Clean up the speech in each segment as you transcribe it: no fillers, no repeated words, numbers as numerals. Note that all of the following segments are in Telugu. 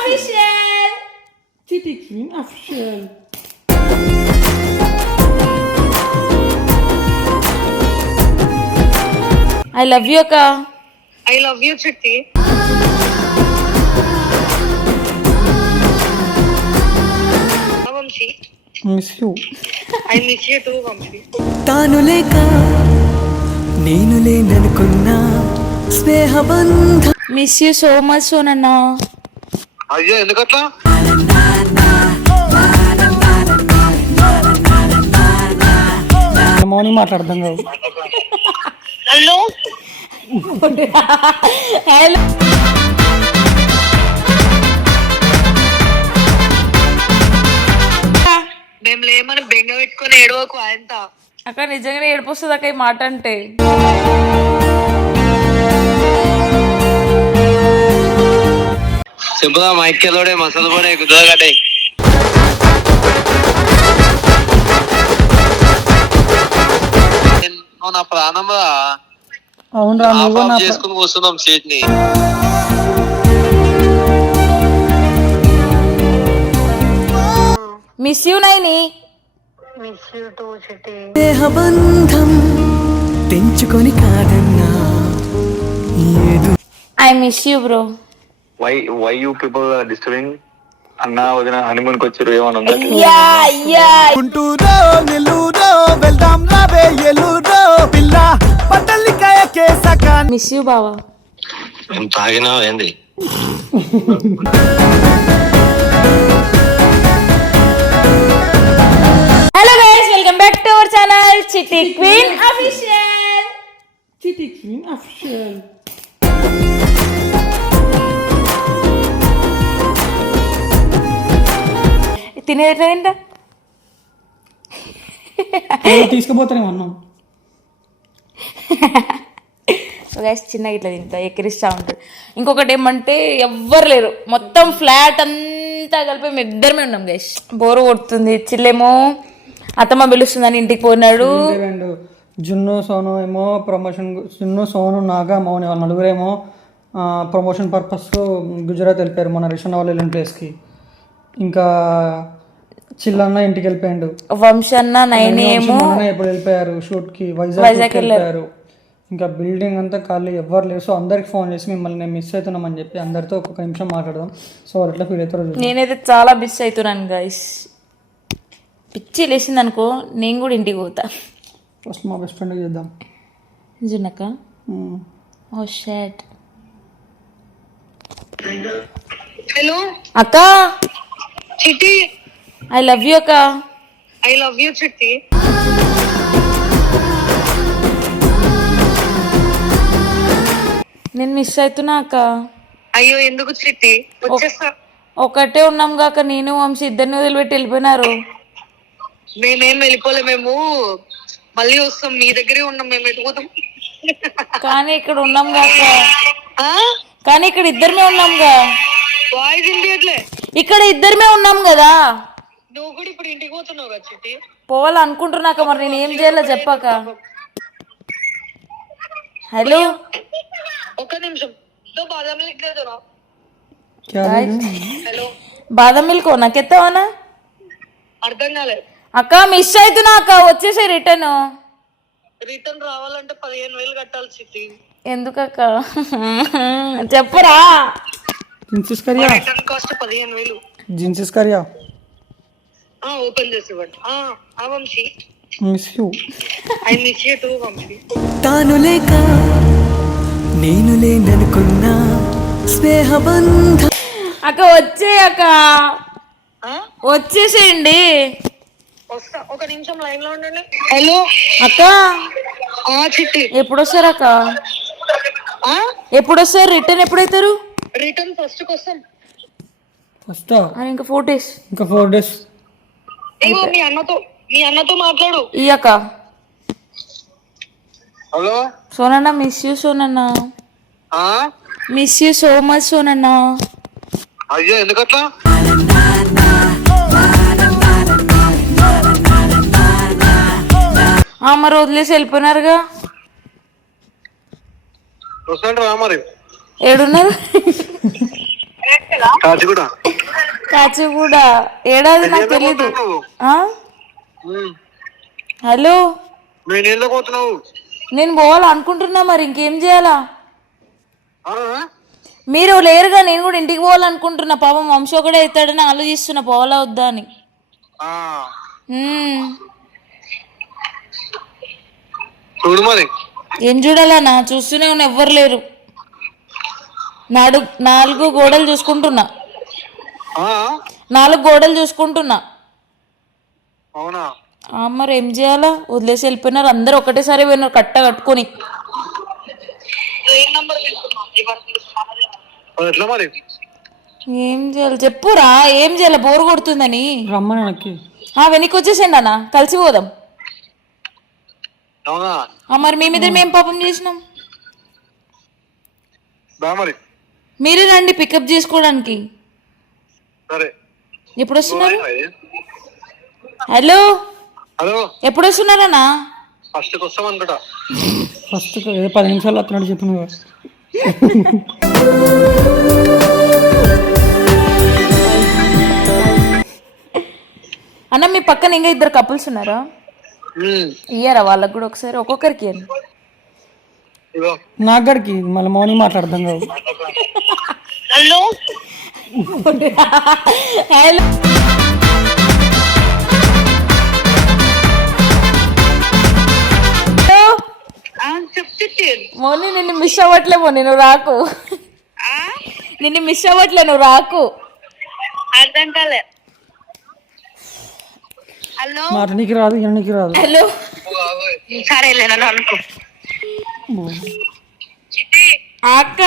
Official. Chitti Queen official. I love you, Akka. I love you, Chitti. Vamshi. Miss you. I miss you too, Vamshi. తాను లేక నేను లేననుకున్నా స్నేహబంధం Miss you so much, Sonana. అయ్యో ఎందుకట్లా? మౌని మాట్లాడదాం కాదు. Hello. Hello. మేము లేమని బెంగ పెట్టుకుని ఏడవకు ఆయన. అక్క నిజంగానే ఏడిపోస్తుంది అక్క ఈ మాట అంటే. సింపుల్ గా మైక్కెలోడే మసాలా పడే కుదరగడ్డే. నా ప్రాణం రా. అవునరా నువ్వు నా చేసుకుని కూర్చున్నాం సీట్ ని. Miss you Naini. Miss you too, Chitti. స్నేహబంధం తెంచుకొని కాదన్నా ఏదో I miss you bro. Why you people disturbing? అన్న వదిన హనీమూన్ కి వచ్చారు ఏమన్నా ఉందా? గుంటూరో నెల్లూరో వెళ్దాం రావే ఎల్లూరో పిల్ల పట్టలికాయ కేసక మిస్ యూ బావా. మేము తాగినా ఏంది? Hello guys, welcome back to our channel Chitti queen official. Chitti Queen official. తినేటంట తీసుకుపోతానే అన్నాం. గైస్ చిన్నగా ఇట్లా తింటా ఎక్కిరిస్తూ ఉంటుంది. ఇంకొకటి ఏమంటే ఎవ్వరు లేరు, మొత్తం ఫ్లాట్ అంతా కలిపి మేము ఇద్దరమే ఉన్నాం గైస్. బోరు కొడుతుంది. చిల్లేమో అత్తమ్మ పిలుస్తుందని ఇంటికి పోయినాడు. రెండు జున్ను సోను ఏమో ప్రమోషన్, జున్ను సోను నాగా మౌని వాళ్ళ నలుగురేమో ప్రమోషన్ పర్పస్ గుజరాత్ వెళ్ళిపోయారు మన రిషన్ వాళ్ళు వెళ్ళిన ప్లేస్కి. ఇంకా చిల్లన్న ఇంటికి వెళ్ళిపోయాడు. వంశన్న నైని ఏమో ఎప్పుడు వెళ్ళిపోయారు షూట్కి వైజాగ్ వెళ్ళిపోయారు. ఇంకా బిల్డింగ్ అంతా ఖాళీ ఎవ్వరు లేరు. సో అందరికి ఫోన్ చేసి మిమ్మల్ని నేను మిస్ అవుతున్నామని చెప్పి అందరితో ఒక్కొక్క నిమిషం మాట్లాడదాం. సో వాళ్ళు ఎట్లా ఫీల్ అవుతారో చూద్దాం. నేనైతే చాలా మిస్ అవుతున్నాను గైస్. పిచ్చి లేచింది అనుకో నేను కూడా ఇంటికి పోతా. ఫస్ట్ మా బెస్ట్ ఫ్రెండ్కి చేద్దాం. జున్నక్క ఓ షట్. హలో అక్క చిట్టి. ఐ లవ్ యూ అక్క. ఐ లవ్ యూ, చిట్టి. నేను మిస్ అవుతున్నా అక్క. అయ్యో ఎందుకు చిట్టి? వచ్చేస్తా. ఒకటే ఉన్నాం కాక నేను వంశీ ఇద్దరిని వదిలిపెట్టి వెళ్ళిపోయినారు. మేమేం వెళ్ళిపోలే, మేము మళ్ళీ వస్తాం. మీ దగ్గరే ఉన్నాం. మేము వెళ్ళిపోతాం. కానీ ఇక్కడ ఉన్నాం కాక. కానీ ఇక్కడ ఇద్దరమే ఉన్నాంగా. వాయిస్ ఇండియట్లే. ఇక్కడ ఇద్దరమే ఉన్నాం కదా. నువ్వు కూడా ఇప్పుడు ఇంటికి పోతున్నావు కదా చిట్టి? పోవాలనుకుంటున్నాక మరి నేను ఏం చేయాలో చెప్పాక. హలో ఒక్క నిమిషం. బాదం మిల్క్ లేదురా? హలో బాదం మిల్క్ నాకెత్తావనా? అర్థం కాలేదు. అక్క మిస్ అవుతున్నా అక్క, వచ్చేసే రిటర్న్. రిటర్న్ రావాలంటే 15,000 కట్టాలి చిట్టి. ఎందుకక్క చెప్పరా? జిన్సెస్ కరియా, రిటర్న్ కాస్ట్ 15,000. జిన్సెస్ కరియా. ఓపెన్ చేసి ఇవ్వండి. Vamsi miss you. I miss you too, Vamsi. తాను లేక నేను లేననుకున్నా స్నేహబంధం అక్క వచ్చే అక్క, వచ్చేసేయండి. వస్తా, ఒక నిమిషం లైన్ లో ఉండండి. హలో అక్క చిట్టి. ఎప్పుడు వస్తారు అక్క? ఎప్పుడు వస్తారు? రిటర్న్ ఎప్పుడైతారు? రిటర్న్ ఫస్ట్ కి వస్తాం. ఫస్ట్ ఇంకా 4 days. ఇంకా 4 days. ఇగో మీ అన్నతో మాట్లాడు. ఈ అక్క. హలో సోనన్న మిస్ యూ. సోనన్న మిస్ యూ సో మచ్. సోనన్న అయ్యో ఎందుకట్లా? మరి వదిలేసి వెళ్ళిపోయినారుగా. వస్తాంటే రా మరి. ఏడున్నారు? కాచిగూడ. కాచిగూడ ఏడాది నాకు తెలీదు. ఆ? హలో, నేను నీళ్ళ పోతున్నావు. నేను పోవాలనుకుంటున్నా, మరి ఇంకేం చేయాలా? మీరు లేరుగా, నేను కూడా ఇంటికి పోవాలనుకుంటున్నా. పాపం వంశ కూడా అవుతాడని ఆలోచిస్తున్నా, పోవాలా వద్దా అని. చూడు మరి. ఏం చూడాలన్నా, చూస్తూనే ఉన్నా, ఎవ్వరు లేరు. 4 గోడలు చూసుకుంటున్నా. 4 గోడలు చూసుకుంటున్నా. అవునా? మరి ఏం చేయాలా? వదిలేసి వెళ్ళిపోయినారు అందరు, ఒకటేసారి పోయినారు కట్ట కట్టుకొని. ఎట్లా మరి? ఏం చేయాలి చెప్పురా, ఏం చేయాలి? బోరు కొడుతుందని. రమ్మని వెనక్కి. వెనక్కి వచ్చేసేయండి అన్న, కలిసి పోదాం. అవునా? మరి మేమిద్దరం ఏం పాపం చేసినాం? మరి మీరే రండి పికప్ చేసుకోవడానికి. సరే, ఎప్పుడు వస్తున్నారు? హలో, హలో, ఎప్పుడు వస్తున్నారన్నా? ఫస్ట్ వస్తాం అనుకుంటా. ఫస్ట్ 10 నిమిషాలు వస్తున్నాడు చెప్పు నువ్వు. అన్న మీ పక్కన ఇంకా 2 కపుల్స్ ఉన్నారా? ఇయ్యారా వాళ్ళకి కూడా ఒకసారి, ఒక్కొక్కరికి ఇయ్యండి. నాగడికి మళ్ళీ మార్నింగ్ మాట్లాడదాం కాదు. హలో హలో, చెప్తే మోని నిన్ను మిస్ అవ్వట్లే, మోని నువ్వు రాకు. నిన్ను మిస్ అవ్వట్లే, నువ్వు రాకు. అర్థం కాలే. హలో, మాట నీకు రాదు, నీకు రాదు. హలో, సరేలే నన్ను అనుకో. అక్క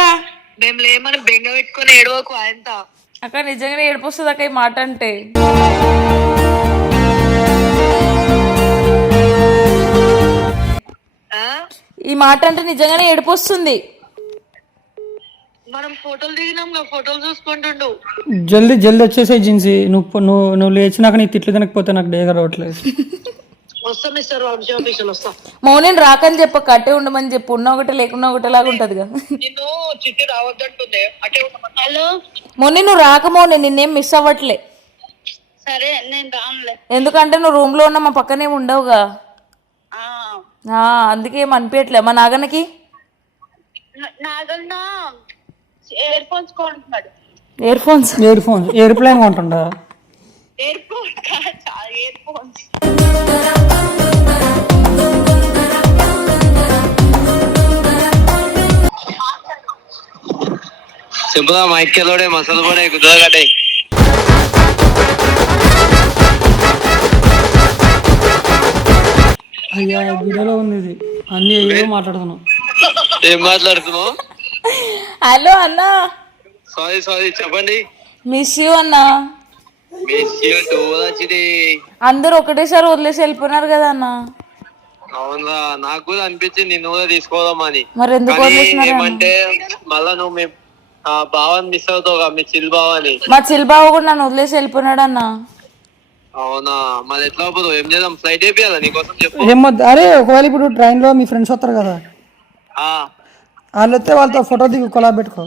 మేము లేమని బెంగ పెట్టుకుని ఏడవకు. అంత అక్క నిజంగానే ఏడుపు వస్తుంది అక్క ఈ మాట అంటే. ఈ మాట అంటే నిజంగానే ఏడుపు వస్తుంది. మనం ఫోటోలు దిగినాం, ఫోటోలు చూసుకుంటుండు. జల్దీ వచ్చేసే జిన్సీ. నువ్వు లేచినాక నీ తిట్లు తినకపోతే నాకు డేగా రావట్లేదు. వస్తా మిస్టర్ వంశీ ఆఫీసులు వస్తా. మౌనిని రాకని చెప్ప, కట్టే ఉండమని చెప్పు. ఉన్న ఒకటే లేకున్నా ఒకటేలాగా ఉంటదిగా. నిన్ను చిట్టి రావద్దంటుంది, అటే ఉండమని. హలో మౌని నువ్వు రాక, మౌని నిన్నేం మిస్ అవ్వట్లే. సరే నేను రానులే. ఎందుకంటే నువ్వు రూమ్ లో ఉన్న మా పక్కనే ఉండవుగా. అందుకే ఏం అనిపించట్లే. మా నాగన్నకి నాగన్న ఇయర్ ఫోన్స్ కొంటున్నాడు. ఇయర్ ఫోన్స్ ఎయిర్ప్లేన్ కొంటుండా? Airport earphones. చెప్పుదా మైక్యలోడే మసాలా పడే కుదరగట్టే. అయ్యా వీడియోలో ఉంది ఇది, అన్ని ఏవో మాట్లాడుతున్నావు. ఏం మాట్లాడుతున్నావు? హలో అన్నా. సారీ చెప్పండి. మిస్ యూ అన్నా. అందరూ ఒకటేసారి వదిలేసి వెళ్ళిపోయినారు కదా అన్న. అవునా? నాకు కూడా అనిపించింది నిన్ను కూడా తీసుకోదామని. మరి ఎందుకు వదిలేసినారు? ఏమంటే మళ్ళా నువ్వు మీ బావని మిస్ అవుతావు, మీ చిల్ బావని. మా చిల్ బావ కూడా నన్ను వదిలేసి వెళ్ళిపోయినాడు అన్న. అవునా? మరి ఎట్లా పోతావు? ఏం చేద్దాం? ఫ్లైట్ అయిపోయాలా నీకోసం చెప్పు. ఏమొద్దు. అరే ఒకవేళ ఇప్పుడు ట్రైన్ లో మీ ఫ్రెండ్స్ వస్తారు కదా, వాళ్ళు వస్తే వాళ్ళతో ఫోటో దిగు, కొలాబ్ పెట్టుకో.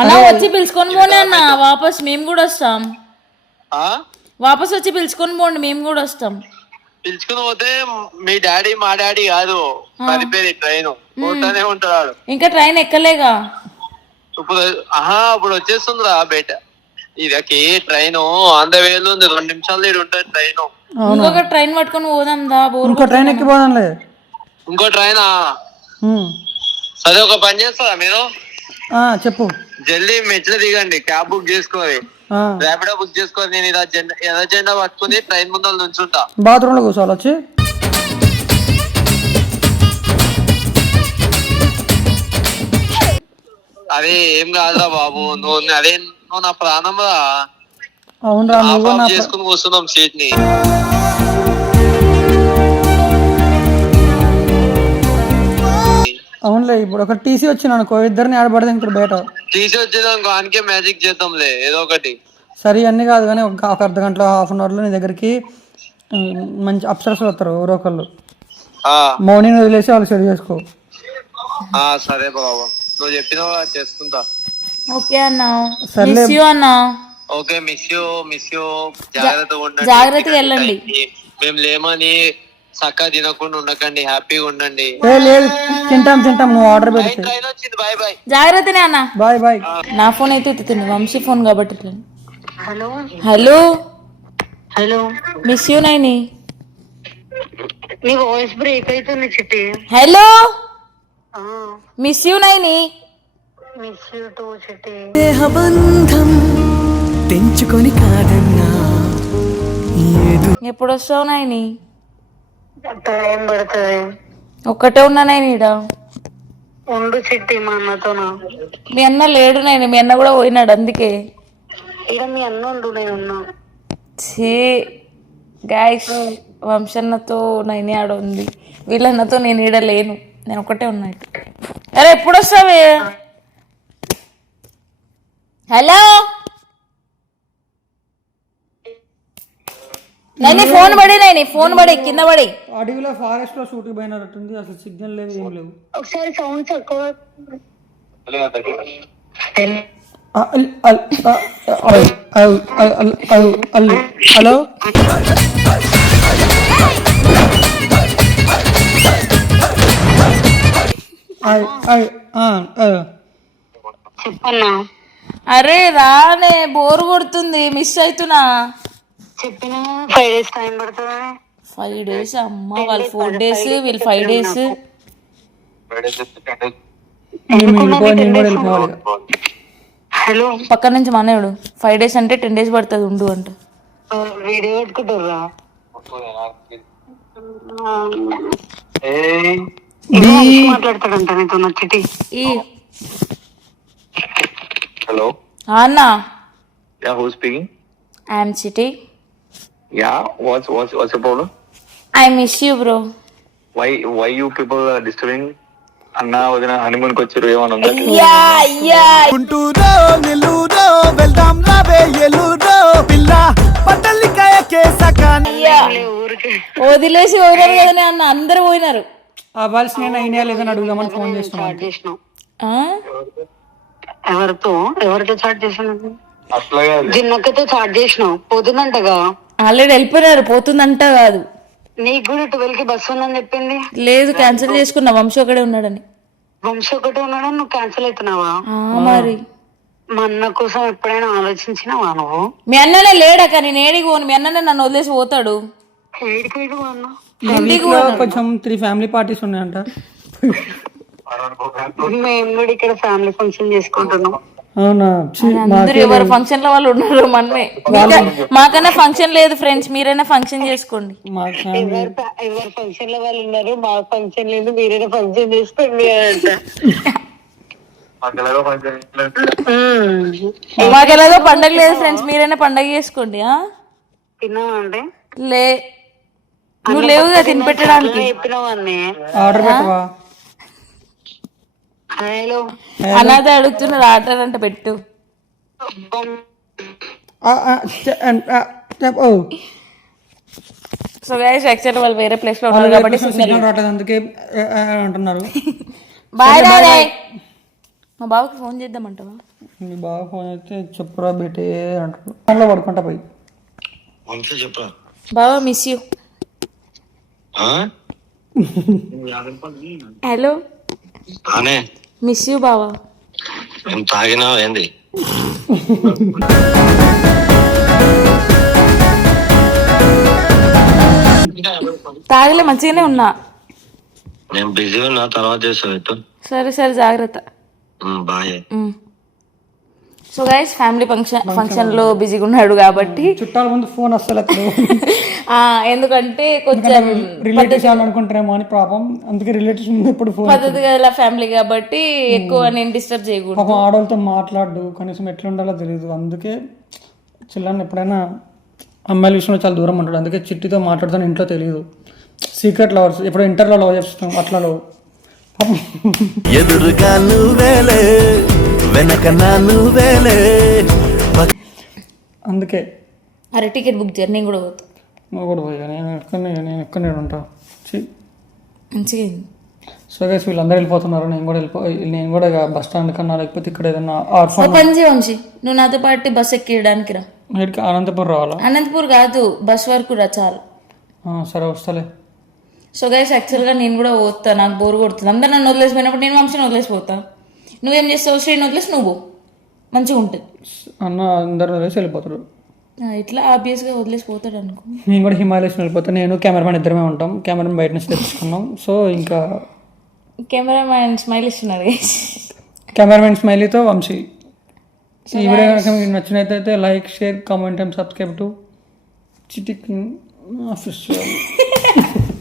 అలా వచ్చి పిలుచుకొని పోనీ అన్న, వాపస్ మేము కూడా వస్తాం. వాపస్ వచ్చి పిలుచుకొని పోండి, మేము కూడా వస్తాం. పిలుచుకుని పోతే మీ డాడీ మా డాడీ కాదు, పడిపోయి ట్రైన్ పోతానే ఉంటాడు. ఇంకా ట్రైన్ ఎక్కలేగా ఇప్పుడు వచ్చేస్తుందిరా బయట. ఇదకి ట్రైన్ ఆన్ ద వేలో ఉంది, 2 నిమిషాలు ఉంటుంది ట్రైన్. ఇంకొక ట్రైన్ పట్టుకొని పోదాం దా. ఇంకో ట్రైన్ ఎక్కి పోదాంలే. ఇంకో ట్రైనా? సరే ఒక పని చేస్తారా మీరు? చెప్పు. జల్దీ మెట్లు దిగండి, క్యాబ్ బుక్ చేసుకోవాలి, ర్యాపిడో బుక్ చేసుకోవాలి. నేను ఇలా ఎర్ర జెండా పట్టుకుని ట్రైన్ ముందర నుంచుంటా. బాత్రూమ్ లో కూర్చోవాలి వచ్చి. అదే ఏం కాదురా బాబు, నువ్వు నా ప్రాణం రా. అవునరా, చేసుకుని కూర్చున్నాం సీట్ ని. అవునులే, ఇప్పుడు ఒక టీసీ వచ్చింది అనుకో, ఇద్దరిని ఆడబడదు ఇక్కడ బయట. టీసీ వచ్చింది అనుకో, ఆయనకే మ్యాజిక్ చేద్దాంలే ఏదో ఒకటి. సరే అన్ని కాదు కానీ ఒక అర్ధ గంటలో, హాఫ్ అన్ అవర్ లో నీ దగ్గరికి మంచి అప్సరస్ వస్తారు ఎవరో ఒకళ్ళు. మౌనిని వదిలేసి వాళ్ళు సెట్ చేసుకో. సరే బాబు, నువ్వు చెప్పినావు కదా, చేసుకుంటా. ఓకే అన్న, సర్లే. మిస్ యూ అన్న. Okay, miss you. జాగ్రత్తగా ఉండండి. జాగ్రత్తగా వెళ్ళండి. మేము లేమని చక్కగా తినకుండా ఉండకండి, హ్యాపీగా ఉండండి. లేదు తింటాం నువ్వు ఆర్డర్ పెడితే. ట్రైన్ వచ్చింది, బాయ్ బాయ్. జాగ్రత్తనే అన్న. బాయ్. నా ఫోన్ అయితే ఎత్తుతుంది, వంశీ ఫోన్ కాబట్టి ఇట్లా. Hello hello, hello, miss you Naini. నీ వాయిస్ బ్రేక్ అవుతుంది చిట్టి. Hello, miss you Naini. Miss you too Chitti. స్నేహబంధం తెంచుకొని కాదన్నా ఏదో ఎప్పుడు వస్తావు నైని? టైం పడుతుంది. ఒక్కటే ఉన్నా నైని ఈడ. ఉండు చిట్టి, మా అన్నతోనా. మీ అన్న లేడు నైని, మీ అన్న కూడా పోయినాడు అందుకే. ఇక మీ అన్న ఉండు, నేను ఉన్నా. ఛీ గాయస్, వంశన్నతో నైని ఆడ ఉంది, వీళ్ళన్నతో నేను ఈడ లేను, నేను ఒకటే ఉన్నా. అరే ఎప్పుడు వస్తావే? హలో నైని, ఫోన్ పడి కింద పడి. అడవిలో ఫారెస్ట్ లో షూట్ పోయినట్టుంది, అసలు సిగ్నల్ లేదు, ఏం లేవు. ఒకసారి సౌండ్ తక్కువ. హలో, చెప్పన్నా. అరే రానే, బోర్ కొడుతుంది, మిస్ అవుతున్నా. చెప్పిన 5 days టైం పడుతుంది. 5 days అమ్మ, వాళ్ళు 4 days, వీళ్ళు 5 days. నేను కూడా వెళ్ళిపోవాలి. హలో, పక్క నుంచి మనవుడు 5 days అంటే 10 days పడుతుంది ఉండు అంట. వీడియో పెట్టుకుంటారా? మాట్లాడతాడంట నీతో నచ్చిటి. ఈ హలో, అన్న, yeah, who speaking? I'm city. Yeah, what's your problem? I miss you bro. Why you people disturbing? అన్న వదిన హనీమూన్ కి వచ్చారు, ఏమన్నా ఉందా? గుంటూరో నెల్లూరో వెళ్దాం రావే ఎల్లూరో పిల్ల పట్టలికాయ కేసకాని ఊరికి వదిలేసి పోయినారు కదా అన్న, అందరు పోయినారు. అవ్వాల్సిన నేను అయినా లేదని అడుగుదామని ఫోన్ చేస్తున్నాను. చాట్ చేసినావు. ఆ? ఎవరితో చాట్ చేసినావు? అట్లా కాదు, జిన్నక్కతో చాట్ చేసినావు. పోతుందంటగా. ఆల్రెడీ వెళ్ళిపోయినారు, పోతుందంట కాదు. నీకు కూడా 12 కి బస్సు ఉందని చెప్పింది. లేదు, క్యాన్సిల్ చేసుకున్నా, వంశీ ఒకడే ఉన్నాడని. వంశీ ఒకటి ఉన్నాడని నువ్వు క్యాన్సిల్ అవుతున్నావా? మరి మా అన్న కోసం ఎప్పుడైనా ఆలోచించినావా నువ్వు? మీ అన్ననే లేడా, కానీ నేను ఏడికి పోను, మీ అన్ననే నన్ను వదిలేసి పోతాడు. ఏడికి అన్న ఇంట్లో కొంచెం 3 ఫ్యామిలీ పార్టీస్ ఉన్నాయంట. మేము కూడా ఇక్కడ ఫ్యామిలీ ఫంక్షన్ చేసుకుంటున్నాం. అవునా? అందరు ఎవరు ఫంక్షన్ లో వాళ్ళు ఉన్నారు, మనమే. మాకన్నా ఫంక్షన్ లేదు ఫ్రెండ్స్, మీరైనా ఫంక్షన్ చేసుకోండి. ఎవరు ఫంక్షన్ లో వాళ్ళు ఉన్నారు, మాకు ఫంక్షన్ లేదు, మీరైనా ఫంక్షన్ చేసుకోండి అంట. మాకు ఎలాగో పండగ లేదు ఫ్రెండ్స్, మీరైనా పండగ చేసుకోండి. తిన్నావా అంటే లే, నువ్వు లేవుగా తినిపెట్టడానికి. చెప్పినావా అన్నీ? ఆర్డర్ పెట్టవా? హలో, అనాథ అడుగుతున్నారు, ఆర్డర్ అంటే పెట్టు. సో గైస్, యాక్చువల్లీ వాళ్ళు వేరే ప్లేస్ లో ఉన్నారు కాబట్టి సిగ్నల్ రావట్లేదు, అందుకే అంటున్నారు. Bye bye. మా బావకి ఫోన్ చేద్దామంటావా? మీ బాగా ఫోన్ అయితే చెప్పురా బేటే అంటారు. ఫోన్లో పడుకుంటా పోయి. చెప్పరా బావా, miss you. Hello, miss you బావా. తాగినా ఏంది? తాగలే, మంచిగానే ఉన్నా. నేను బిజీ ఉన్నా, తర్వాత చేస్తా. సరే సరే, జాగ్రత్త. Bye. So guys, family function లో బిజీగా ఉన్నాడు కాబట్టి చుట్టాల ముందు ఫోన్ అస్సలు ఎందుకంటే కొంచెం రిలేటివ్స్ అనుకుంటారేమో అని పాపం, అందుకే రిలేటివ్స్ ముందు ఎప్పుడు ఫోన్. పద్ధతి గల ఫ్యామిలీ కాబట్టి ఎక్కువ నేను డిస్టర్బ్ చేయకూడదు. పాపం ఆడవాళ్ళతో మాట్లాడు, కనీసం ఎట్లా ఉండాలో తెలియదు, అందుకే చిల్లని ఎప్పుడైనా అమ్మాయిల విషయంలో చాలా దూరం ఉంటాడు. అందుకే చిట్టితో మాట్లాడుతాను, ఇంట్లో తెలియదు. సీక్రెట్ లవర్స్, ఎప్పుడు ఇంటర్లో లవ్ చేస్తాం, అట్లా లవ్. ఎదురుగా నువ్వేలే వెనక నువ్వేలే. అందుకే అరే టికెట్ బుక్ చేయాలి, నేను కూడా పోతా. నువ్వు కూడా పోయా, నేను ఎక్కడనే ఉంటా. మంచిగా సో గైస్ వీళ్ళందరూ వెళ్ళిపోతున్నారు, నేను కూడా ఇక బస్ స్టాండ్ కన్నా లేకపోతే ఇక్కడ ఏదైనా ఓ ఆర్ఫాన్ పని చేయి వంశీ, నువ్వు నాతో పాటు బస్ ఎక్కియడానికి రా. ఇక్కడికి అనంతపురం రావాలా? అనంతపూర్ కాదు, బస్ వరకు రా చాలు. సరే వస్తలే. సో గైస్ యాక్చువల్గా నేను కూడా పోతా, నాకు బోర్ కొడుతుంది. అందరు నన్ను వదిలేసిపోయినప్పుడు నేను వంశీని వదిలేసిపోతా. నువ్వేం చేస్తావు? శ్రీని వదిలేసి నువ్వు మంచిగా ఉంటుంది. అన్న అందరు వదిలేసి వెళ్ళిపోతారు. ఇట్లా ఆబ్వియస్గా వదిలేసిపోతాడు అనుకో. నేను కూడా హిమాలయస్ వెళ్ళిపోతాను, నేను కెమెరామెన్ ఇద్దరమే ఉంటాం. కెమెరామెన్ బయట నుంచి తెచ్చుకున్నాం. సో ఇంకా కెమెరామ్యాన్ స్మైల్ ఇస్తున్నారు గైస్. కెమెరామెన్ స్మైలీతో వంశీ. ఈ వీడియో కనుక మీకు నచ్చినట్లయితే like, share, comment and subscribe to చిటిక్ ఆఫీషియల్.